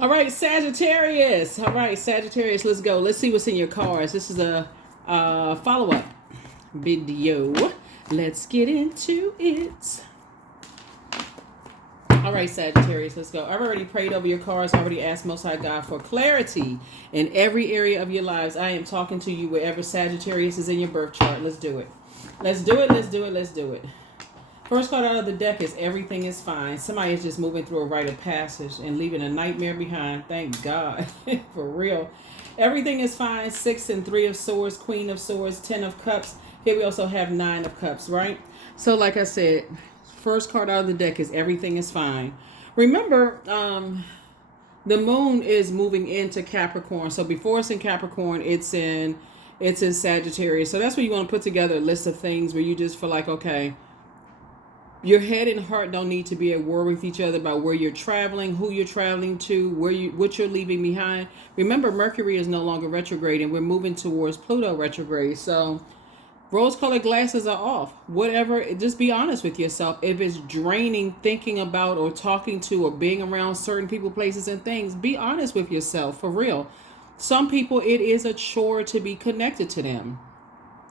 All right, Sagittarius. All right, Sagittarius, let's go. Let's see what's in your cards. This is a follow-up video. Let's get into it. All right, Sagittarius, let's go. I've already prayed over your cards. I already asked Most High God for clarity in every area of your lives. I am talking to you wherever Sagittarius is in your birth chart. Let's do it. Let's do it. Let's do it. Let's do it. First card out of the deck is everything is fine. Somebody is just moving through a rite of passage and leaving a nightmare behind. Thank God. For real. Everything is fine. 6 and 3 of swords, Queen of swords, 10 of cups. Here we also have 9 of cups, right? So like I said, first card out of the deck is everything is fine. Remember, the moon is moving into Capricorn. So before it's in Capricorn, it's in Sagittarius. So that's where you want to put together a list of things where you just feel like, okay, your head and heart don't need to be at war with each other about where you're traveling, who you're traveling to, what you're leaving behind. Remember, Mercury is no longer retrograde, and we're moving towards Pluto retrograde. So rose-colored glasses are off. Whatever, just be honest with yourself. If it's draining thinking about or talking to or being around certain people, places, and things, be honest with yourself, for real. Some people, it is a chore to be connected to them.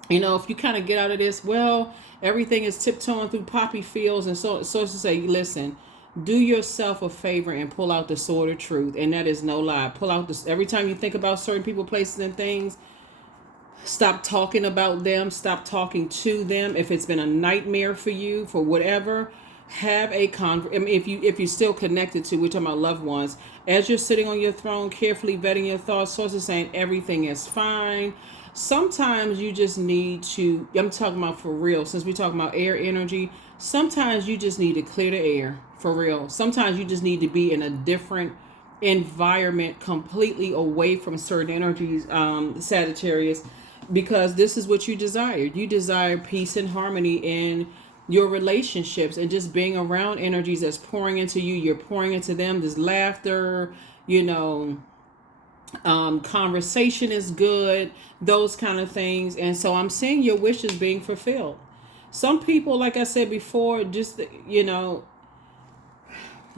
You know, if you kind of get out of this, well, everything is tiptoeing through poppy fields, and so to say, listen, do yourself a favor and pull out the sword of truth. And that is no lie. Pull out this every time you think about certain people, places, and things. Stop talking about them. Stop talking to them. If it's been a nightmare for you, for whatever, have a I mean, if you're still connected to, we're talking about loved ones, as you're sitting on your throne, carefully vetting your thoughts, sources saying everything is fine. Sometimes you just need to, I'm talking about for real, since we're talking about air energy, sometimes you just need to clear the air, for real. Sometimes you just need to be in a different environment, completely away from certain energies, Sagittarius, because this is what you desire. You desire peace and harmony in your relationships and just being around energies that's pouring into you. You're pouring into them. There's laughter, conversation is good, those kind of things. And so I'm seeing your wishes being fulfilled. Some people, like I said before, just, you know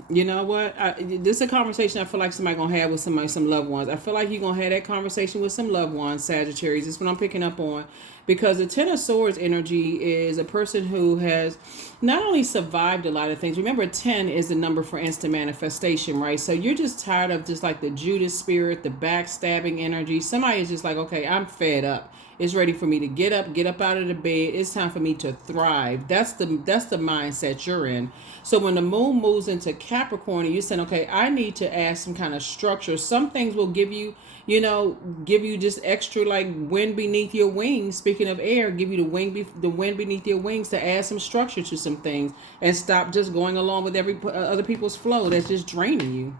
what? This is a conversation I feel like somebody gonna have with some loved ones. I feel like you're gonna have that conversation with some loved ones, Sagittarius. That's what I'm picking up on, because the Ten of Swords energy is a person who has not only survived a lot of things. Remember, 10 is the number for instant manifestation, right? So you're just tired of just like the Judas spirit, the backstabbing energy. Somebody is just like, okay, I'm fed up. It's ready for me to get up out of the bed. It's time for me to thrive. That's the mindset you're in. So when the moon moves into Capricorn and you're saying, okay, I need to add some kind of structure. Some things will give you just extra like wind beneath your wings. Speaking of air, give you the wind beneath your wings to add some structure to some things and stop just going along with other people's flow that's just draining you.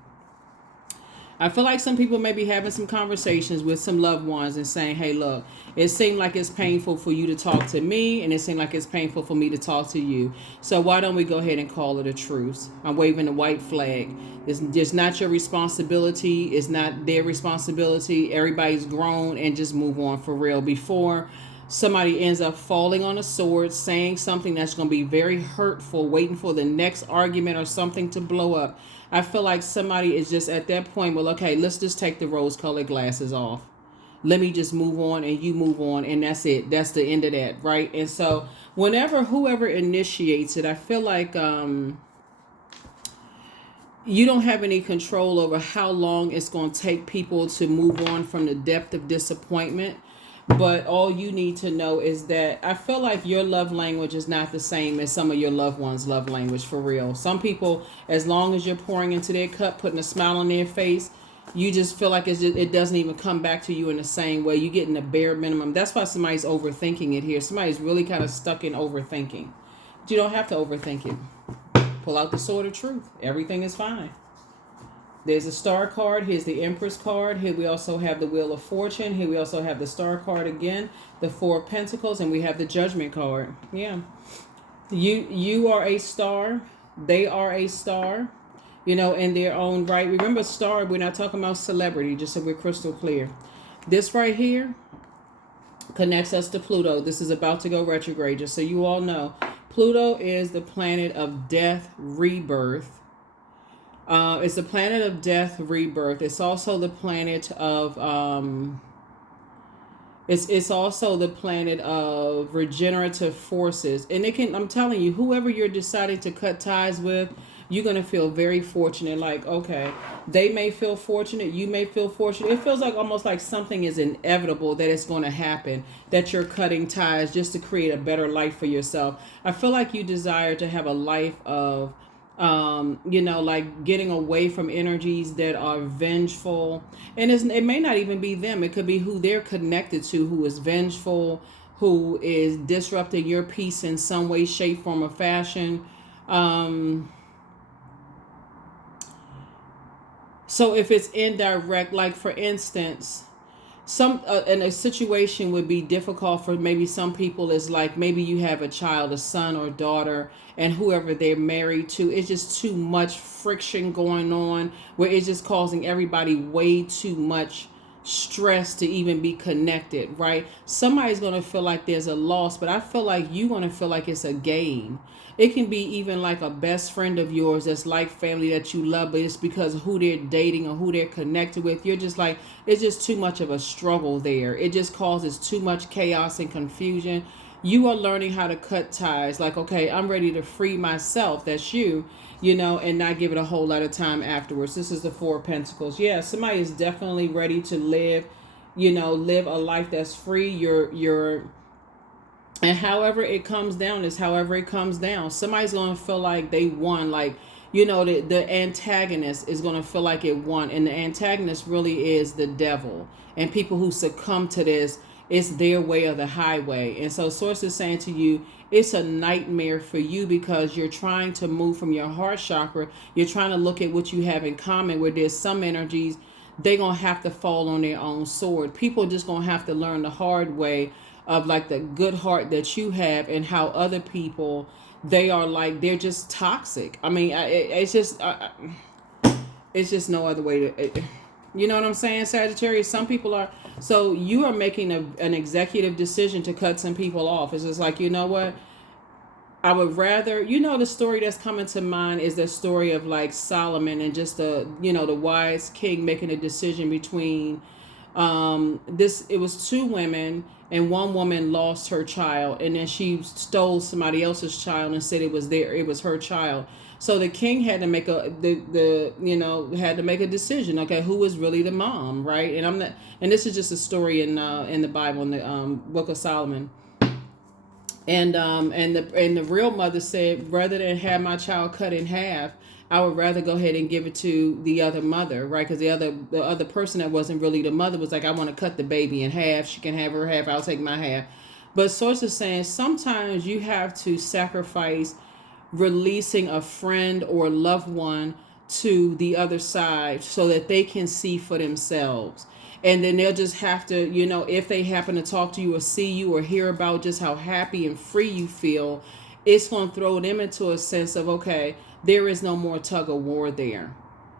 I feel like some people may be having some conversations with some loved ones and saying, hey, look, it seemed like it's painful for you to talk to me, and it seemed like it's painful for me to talk to you. So why don't we go ahead and call it a truce? I'm waving a white flag. It's just not your responsibility. It's not their responsibility. Everybody's grown, and just move on, for real, before somebody ends up falling on a sword, saying something that's going to be very hurtful, waiting for the next argument or something to blow up. I feel like somebody is just at that point, well, okay, let's just take the rose-colored glasses off. Let me just move on and you move on, and that's it. That's the end of that, right? And so whoever initiates it, I feel like you don't have any control over how long it's going to take people to move on from the depth of disappointment. But all you need to know is that I feel like your love language is not the same as some of your loved ones' love language, for real. Some people, as long as you're pouring into their cup, putting a smile on their face, you just feel like it doesn't even come back to you in the same way. You're getting the bare minimum. That's why somebody's overthinking it here. Somebody's really kind of stuck in overthinking. But you don't have to overthink it. Pull out the sword of truth. Everything is fine. There's a star card. Here's the Empress card. Here we also have the Wheel of Fortune. Here we also have the star card again, the Four of Pentacles, and we have the Judgment card. Yeah. You are a star. They are a star, in their own right. Remember, star, we're not talking about celebrity, just so we're crystal clear. This right here connects us to Pluto. This is about to go retrograde, just so you all know. Pluto is the planet of death, rebirth, It's the planet of death, rebirth. It's also the planet of it's also the planet of regenerative forces. And it can, I'm telling you, whoever you're deciding to cut ties with, you're going to feel very fortunate. Like, okay, they may feel fortunate, you may feel fortunate. It feels like almost like something is inevitable that it's going to happen, that you're cutting ties just to create a better life for yourself. I feel like you desire to have a life of like getting away from energies that are vengeful. And it may not even be them. It could be who they're connected to, who is vengeful, who is disrupting your peace in some way, shape, form, or fashion. So if it's indirect, like for instance, some and a situation would be difficult for maybe some people is like maybe you have a child, a son or daughter, and whoever they're married to, it's just too much friction going on where it's just causing everybody way too much stress to even be connected, right? Somebody's going to feel like there's a loss, but I feel like you're going to feel like it's a gain. It can be even like a best friend of yours that's like family that you love, but it's because of who they're dating or who they're connected with. You're just like, it's just too much of a struggle there. It just causes too much chaos and confusion. You are learning how to cut ties. Like, okay, I'm ready to free myself. That's you, and not give it a whole lot of time afterwards. This is the Four of Pentacles. Yeah, somebody is definitely ready to live a life that's free. And however it comes down is however it comes down. Somebody's going to feel like they won. Like, the antagonist is going to feel like it won. And the antagonist really is the devil. And people who succumb to this, it's their way or the highway. And so Source is saying to you, it's a nightmare for you because you're trying to move from your heart chakra. You're trying to look at what you have in common, where there's some energies, they're going to have to fall on their own sword. People just going to have to learn the hard way of like the good heart that you have and how other people, they're just toxic. I mean, it's just no other way to, you know what I'm saying, Sagittarius? Some people are, so you are making an executive decision to cut some people off. It's just like, you know what? I would rather, the story that's coming to mind is the story of like Solomon and just the wise king making a decision between it was two women, and one woman lost her child, and then she stole somebody else's child and said it was her child. So the king had to make had to make a decision. Okay, who was really the mom, right? And this is just a story in the Bible, in the Book of Solomon. And the real mother said, rather than have my child cut in half, I would rather go ahead and give it to the other mother, right? Because the other person that wasn't really the mother was like, I want to cut the baby in half. She can have her half. I'll take my half. But Source is saying sometimes you have to sacrifice releasing a friend or loved one to the other side so that they can see for themselves. And then they'll just have to, if they happen to talk to you or see you or hear about just how happy and free you feel, it's going to throw them into a sense of, okay, there is no more tug of war there.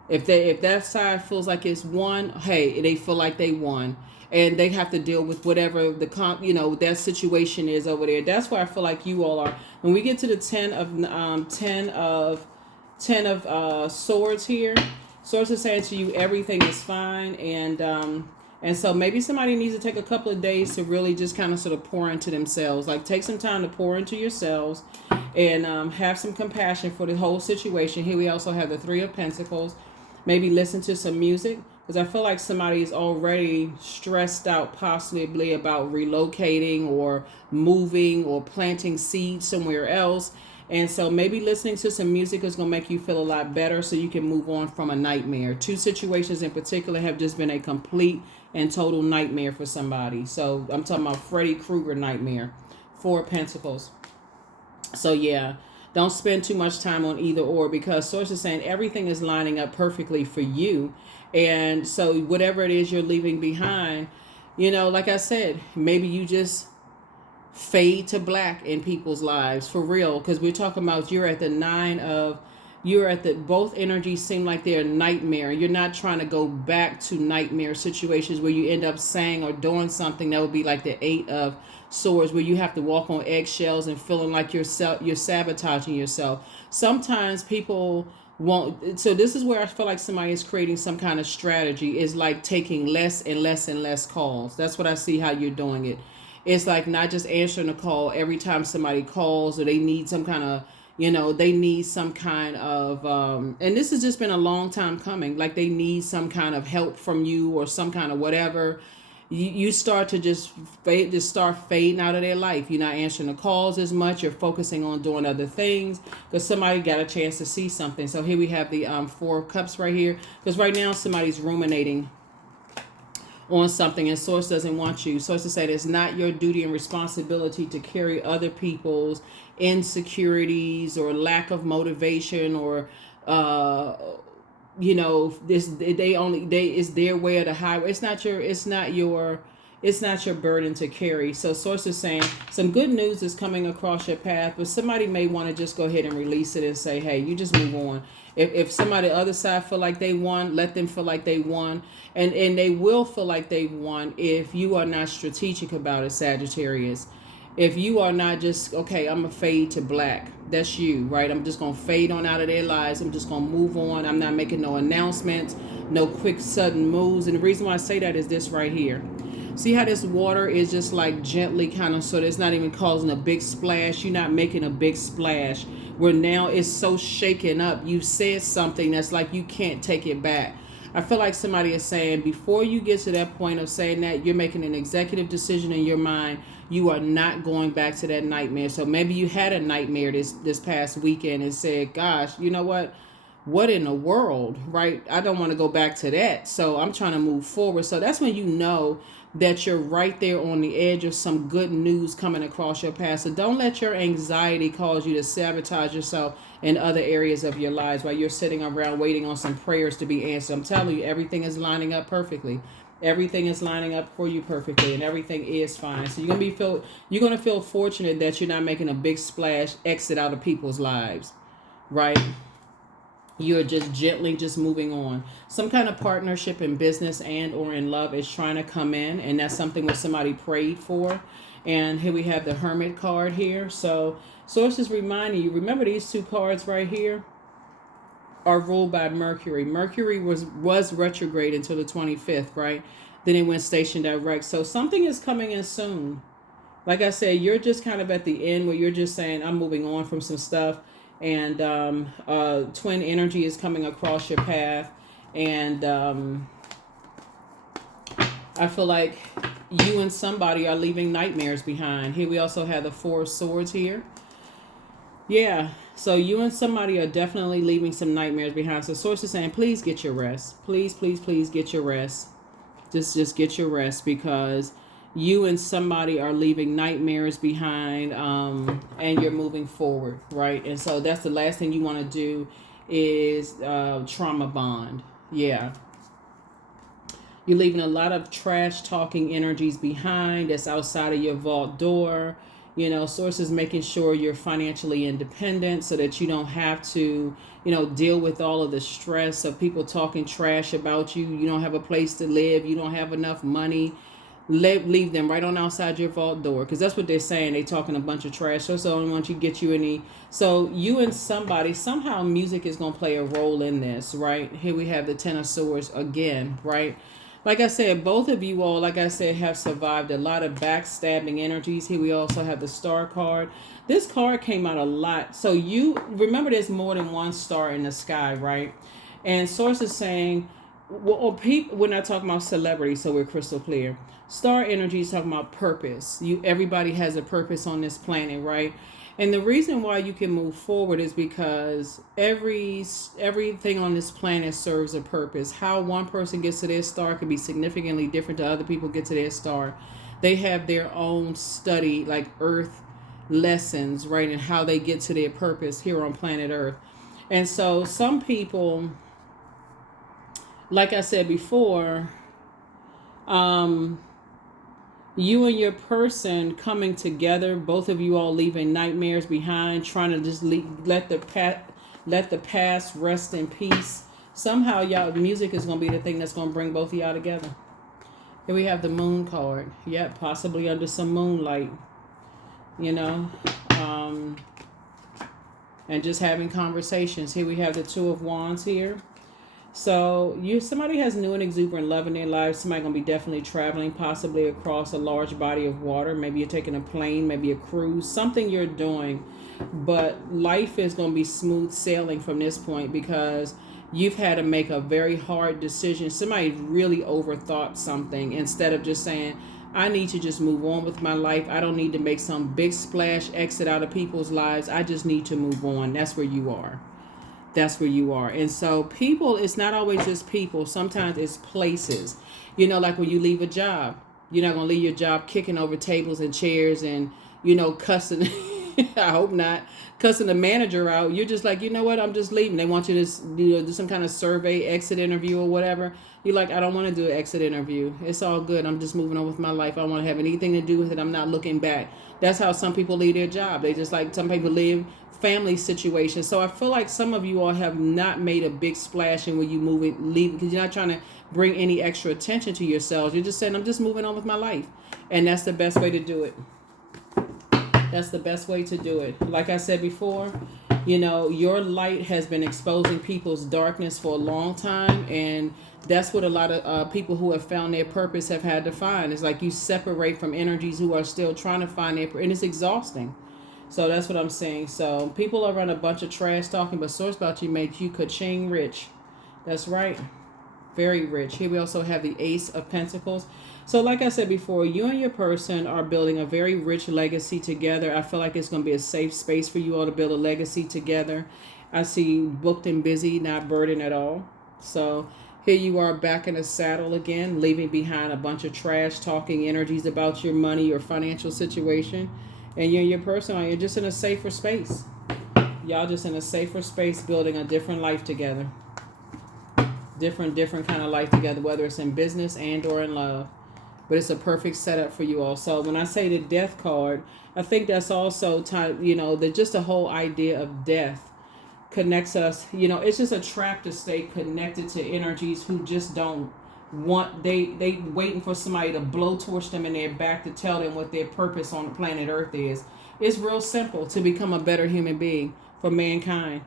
If that side feels like it's won, hey, they feel like they won. And they have to deal with whatever that situation is over there. That's why I feel like you all are. When we get to the 10 of swords here, Source is saying to you, everything is fine. And so maybe somebody needs to take a couple of days to really just kind of sort of pour into themselves. Like take some time to pour into yourselves and have some compassion for the whole situation. Here we also have the Three of Pentacles. Maybe listen to some music, because I feel like somebody is already stressed out possibly about relocating or moving or planting seeds somewhere else. And so maybe listening to some music is going to make you feel a lot better so you can move on from a nightmare. Two situations in particular have just been a complete and total nightmare for somebody. So I'm talking about Freddy Krueger nightmare. Four of Pentacles. So yeah, don't spend too much time on either or, because Source is saying everything is lining up perfectly for you. And so whatever it is you're leaving behind, like I said, maybe you just fade to black in people's lives for real, because we're talking about you're at the both energies seem like they're a nightmare. You're not trying to go back to nightmare situations where you end up saying or doing something that would be like the Eight of Swords, where you have to walk on eggshells and feeling like you're sabotaging yourself. Sometimes people won't. So this is where I feel like somebody is creating some kind of strategy, is like taking less and less and less calls. That's what I see how you're doing it. It's like not just answering a call every time somebody calls, or they need some kind of, they need some kind of, and this has just been a long time coming, like they need some kind of help from you or some kind of whatever. You start to just start fading out of their life. You're not answering the calls as much. You're focusing on doing other things because somebody got a chance to see something. So here we have the Four of Cups right here, because right now somebody's ruminating on something, and Source doesn't want you. Source is saying it's not your duty and responsibility to carry other people's insecurities or lack of motivation, or this, they is their way of the highway. It's not your burden to carry. So Source is saying some good news is coming across your path, but somebody may want to just go ahead and release it and say, hey, you just move on. If somebody on the other side feel like they won, let them feel like they won. And they will feel like they won if you are not strategic about it, Sagittarius. If you are not just, okay, I'm going to fade to black. That's you, right? I'm just going to fade on out of their lives. I'm just going to move on. I'm not making no announcements, no quick, sudden moves. And the reason why I say that is this right here. See how this water is just like gently kind of, so that it's not even causing a big splash. You're not making a big splash where now it's so shaken up. You said something that's like you can't take it back. I feel like somebody is saying before you get to that point of saying that, you're making an executive decision in your mind. You are not going back to that nightmare. So maybe you had a nightmare this past weekend and said, gosh, you know what? What in the world, right? I don't want to go back to that. So I'm trying to move forward. So that's when you know that you're right there on the edge of some good news coming across your path. So don't let your anxiety cause you to sabotage yourself in other areas of your lives while you're sitting around waiting on some prayers to be answered. I'm telling you, everything is lining up perfectly. Everything is lining up for you perfectly, and everything is fine. So you're gonna feel fortunate that you're not making a big splash exit out of people's lives, right? You're just gently just moving on. Some kind of partnership in business and or in love is trying to come in, and that's something that somebody prayed for. And here we have the Hermit card here. So Source is reminding you, remember these two cards right here are ruled by Mercury. Mercury was retrograde until the 25th, right? Then it went station direct. So something is coming in soon. Like I said, you're just kind of at the end where you're just saying, I'm moving on from some stuff. And twin energy is coming across your path. And I feel like you and somebody are leaving nightmares behind. Here we also have the Four of Swords here. Yeah, so you and somebody are definitely leaving some nightmares behind. So Source is saying, please get your rest. Please, please, please get your rest. Just get your rest, because you and somebody are leaving nightmares behind, and you're moving forward, right? And so that's the last thing you want to do is trauma bond. Yeah. You're leaving a lot of trash talking energies behind that's outside of your vault door. Source is making sure you're financially independent so that you don't have to, deal with all of the stress of people talking trash about you. You don't have a place to live. You don't have enough money. Leave them right on outside your vault door, because that's what they're saying. They talking a bunch of trash. So don't want you to get you any. So you and somebody, somehow music is going to play a role in this, right? Here we have the Ten of Swords again, right? Like I said, both of you all, like I said, have survived a lot of backstabbing energies. Here we also have the Star card. This card came out a lot. So you remember there's more than one star in the sky, right? And Source is saying, well, people, we're not talking about celebrity, so we're crystal clear. Star energy is talking about purpose. Everybody has a purpose on this planet, right? And the reason why you can move forward is because everything on this planet serves a purpose. How one person gets to their star can be significantly different to other people get to their star. They have their own study, like Earth lessons, right? And how they get to their purpose here on planet Earth. And so some people, like I said before, you and your person coming together, both of you all leaving nightmares behind, trying to just let the past rest in peace. Somehow, y'all, music is going to be the thing that's going to bring both of y'all together. Here we have the Moon card. Yep, possibly under some moonlight, and just having conversations. Here we have the Two of Wands here. So somebody has new and exuberant love in their lives. Somebody gonna be definitely traveling, possibly across a large body of water. Maybe you're taking a plane, maybe a cruise, something you're doing. But life is gonna be smooth sailing from this point because you've had to make a very hard decision. Somebody really overthought something instead of just saying, I need to just move on with my life. I don't need to make some big splash exit out of people's lives. I just need to move on. That's where you are. That's where you are. And so people, it's not always just people. Sometimes it's places. You know, like when you leave a job, you're not going to leave your job kicking over tables and chairs and, cussing. I hope not. Cussing the manager out. You're just like, you know what? I'm just leaving. They want you to do some kind of survey, exit interview or whatever. You're like, I don't want to do an exit interview. It's all good. I'm just moving on with my life. I don't want to have anything to do with it. I'm not looking back. That's how some people leave their job. They just like, some people leave family situations. So I feel like some of you all have not made a big splash in when you leave, because you're not trying to bring any extra attention to yourselves. You're just saying, I'm just moving on with my life. And that's the best way to do it. That's the best way to do it. Like I said before, your light has been exposing people's darkness for a long time. And that's what a lot of people who have found their purpose have had to find. It's like you separate from energies who are still trying to find their purpose. And it's exhausting. So that's what I'm saying. So people are running a bunch of trash talking, but Source about you makes you ka-ching rich. That's right. Very rich. Here we also have the Ace of Pentacles. So like I said before, you and your person are building a very rich legacy together. I feel like it's going to be a safe space for you all to build a legacy together. I see booked and busy, not burdened at all. So here you are back in the saddle again, leaving behind a bunch of trash talking energies about your money, your financial situation. And you and your person, you're just in a safer space. Y'all just in a safer space building a different life together. Different kind of life together, whether it's in business and or in love. But it's a perfect setup for you all. So when I say the Death card, I think that's also time, that just the whole idea of death connects us. It's just a trap to stay connected to energies who just don't want, they waiting for somebody to blowtorch them in their back to tell them what their purpose on the planet Earth is. It's real simple to become a better human being for mankind.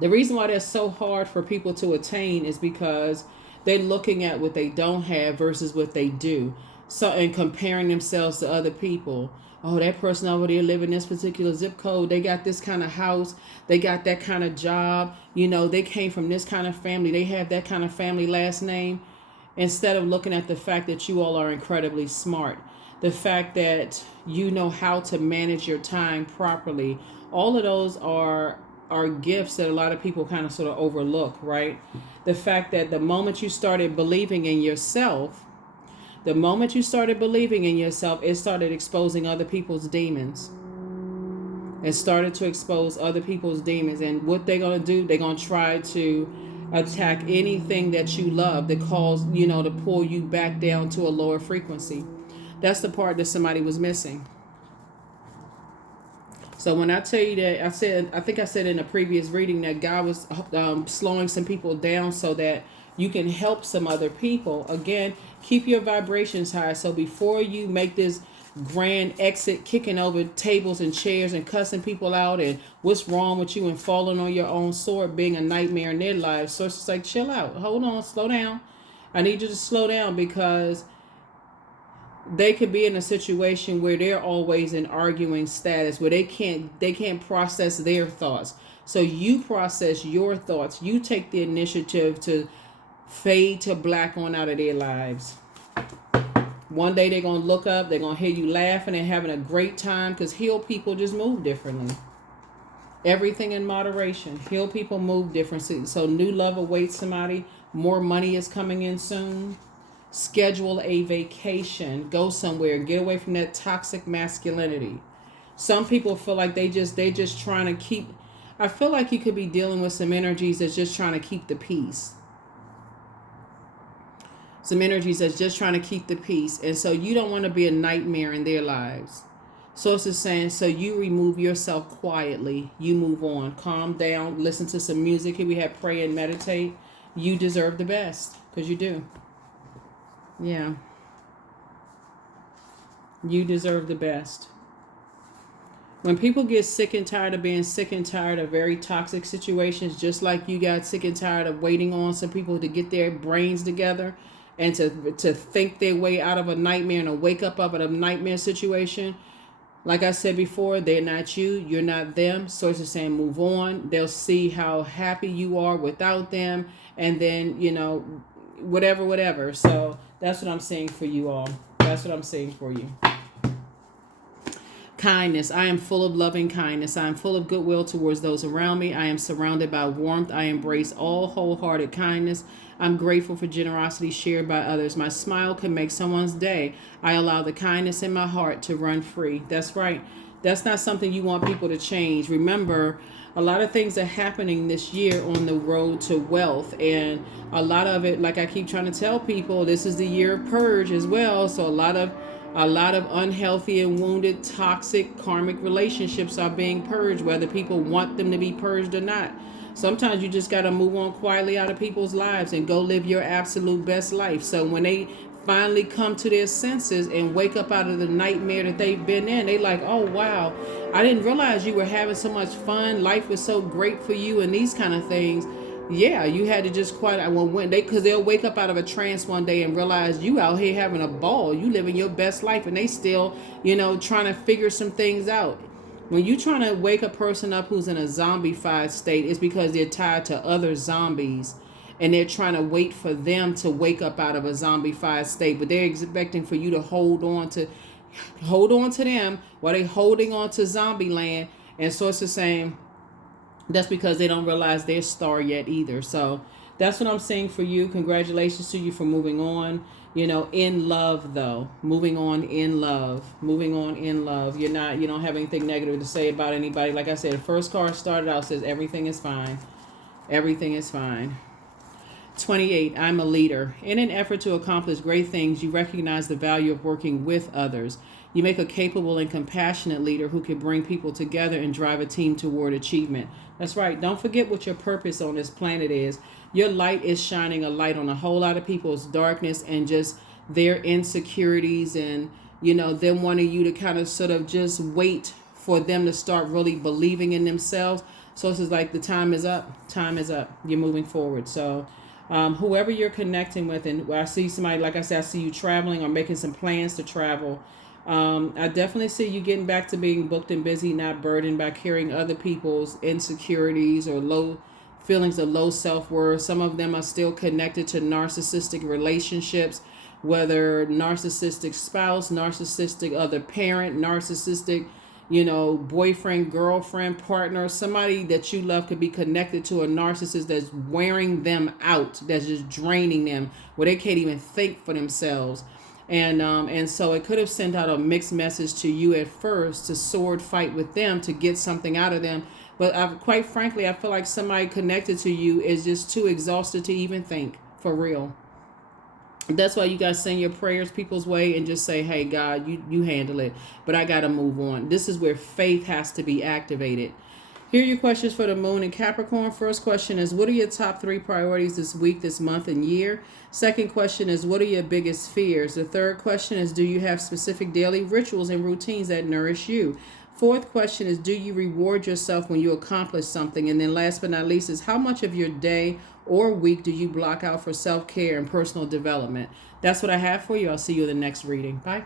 The reason why that's so hard for people to attain is because they're looking at what they don't have versus what they do. So, and comparing themselves to other people. Oh, that person over there living in this particular zip code, they got this kind of house, they got that kind of job, they came from this kind of family, they have that kind of family last name. Instead of looking at the fact that you all are incredibly smart, the fact that you know how to manage your time properly, all of those are gifts that a lot of people kind of sort of overlook, right? The fact that the moment you started believing in yourself, it started exposing other people's demons. It started to expose other people's demons. And what they're going to do, they're going to try to attack anything that you love that calls, to pull you back down to a lower frequency. That's the part that somebody was missing. So when I tell you that, I think I said in a previous reading that God was slowing some people down so that you can help some other people. Again, keep your vibrations high. So before you make this grand exit, kicking over tables and chairs and cussing people out and what's wrong with you and falling on your own sword, being a nightmare in their lives. So it's just like, chill out. Hold on. Slow down. I need you to slow down because they could be in a situation where they're always in arguing status, where they can't process their thoughts. So you process your thoughts. You take the initiative to fade to black on out of their lives. One day they're going to look up, they're going to hear you laughing and having a great time, because healed people just move differently. Everything in moderation. Healed people move differently. So new love awaits somebody. More money is coming in soon. Schedule a vacation. Go somewhere. Get away from that toxic masculinity. Some people feel like they just trying to keep. I feel like you could be dealing with some energies that's just trying to keep the peace. Some energies that's just trying to keep the peace. And so you don't want to be a nightmare in their lives. So it's just saying, so you remove yourself quietly. You move on. Calm down. Listen to some music. Here we have pray and meditate. You deserve the best. Because you do. Yeah. You deserve the best. When people get sick and tired of being sick and tired of very toxic situations, just like you got sick and tired of waiting on some people to get their brains together and to think their way out of a nightmare and to wake up out of a nightmare situation, like I said before, they're not you. You're not them. Source is saying move on. They'll see how happy you are without them. And then, whatever. So that's what I'm saying for you all. That's what I'm saying for you. Kindness. I am full of loving kindness. I am full of goodwill towards those around me. I am surrounded by warmth. I embrace all wholehearted kindness. I'm grateful for generosity shared by others. My smile can make someone's day. I allow the kindness in my heart to run free. That's right. That's not something you want people to change. Remember, a lot of things are happening this year on the road to wealth. And a lot of it, like I keep trying to tell people, this is the year of purge as well. So a lot of unhealthy and wounded, toxic, karmic relationships are being purged, whether people want them to be purged or not. Sometimes you just got to move on quietly out of people's lives and go live your absolute best life. So when they finally come to their senses and wake up out of the nightmare that they've been in, they like, oh, wow, I didn't realize you were having so much fun. Life was so great for you and these kind of things. Yeah, you had to just because they'll wake up out of a trance one day and realize you out here having a ball. You living your best life and they still, trying to figure some things out. When you trying to wake a person up who's in a zombified state, it's because they're tied to other zombies and they're trying to wait for them to wake up out of a zombified state. But they're expecting for you to hold on to them while they're holding on to zombie land. And so it's the same. That's because they don't realize their star yet either. So that's what I'm saying for you. Congratulations to you for moving on, in love though. Moving on in love. You don't have anything negative to say about anybody. Like I said, the first card started out says everything is fine. Everything is fine. 28, I'm a leader. In an effort to accomplish great things, you recognize the value of working with others. You make a capable and compassionate leader who can bring people together and drive a team toward achievement. That's right. Don't forget what your purpose on this planet is. Your light is shining a light on a whole lot of people's darkness and just their insecurities and, them wanting you to kind of sort of just wait for them to start really believing in themselves. So it's just like the time is up. Time is up. You're moving forward. So whoever you're connecting with, and I see somebody, like I said, I see you traveling or making some plans to travel. I definitely see you getting back to being booked and busy, not burdened by carrying other people's insecurities or low feelings of low self-worth. Some of them are still connected to narcissistic relationships, whether narcissistic spouse, narcissistic other parent, narcissistic, boyfriend, girlfriend, partner. Somebody that you love could be connected to a narcissist that's wearing them out, that's just draining them, where they can't even think for themselves. And so it could have sent out a mixed message to you at first to sword fight with them to get something out of them. But quite frankly, I feel like somebody connected to you is just too exhausted to even think, for real. That's why you guys send your prayers people's way and just say, hey, God, you handle it. But I got to move on. This is where faith has to be activated. Here are your questions for the moon in Capricorn. First question is, what are your top 3 priorities this week, this month, and year? Second question is, what are your biggest fears? The third question is, do you have specific daily rituals and routines that nourish you? Fourth question is, do you reward yourself when you accomplish something? And then last but not least is, how much of your day or week do you block out for self-care and personal development? That's what I have for you. I'll see you in the next reading. Bye.